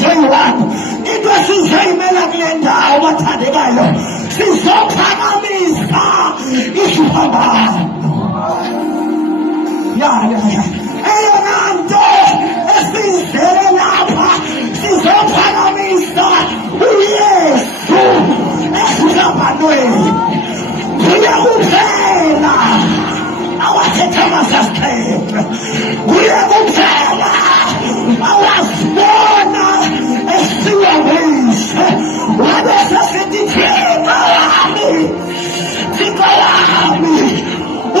soyi-one into esizoyimela kule ndawo bathandekayo sizophakamisa isiphambano. Eyona nto esiyizele lapha sizophakamisa uYesu esiphambanweni. Kuye kuphela awathetha amasasiqhele, kuye kuphela awasibona esiwabuyise. Wabese sithi Thixo wami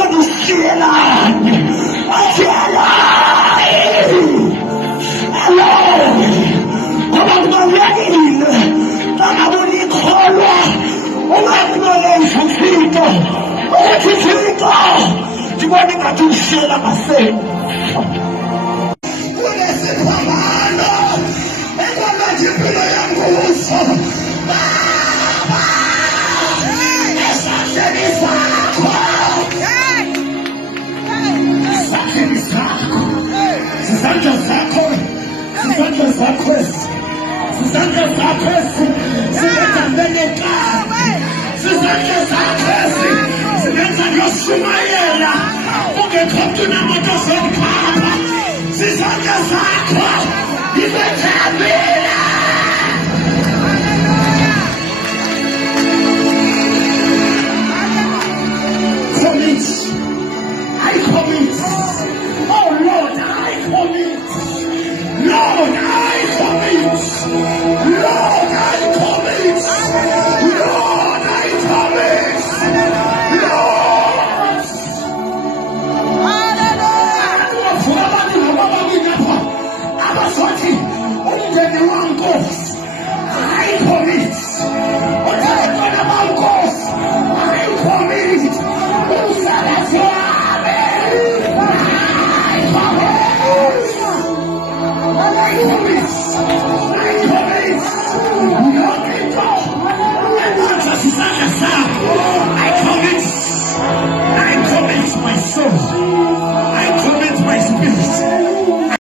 undishiyelani, athi Eloyi, ngoba kubalulekile xa ngabe ulikholwa ungakunolenza Thixo ukuthi Thixo ndibone ngathi undishiyela ngasemva. Kunesiphambano ekwamanje impilo yam kuso Baba, esandleni sakho, esandleni sakho, zizandla zakho, zizandla zakho ezi, zizandla zakho ezi, zingagambeleka, zizandla zakho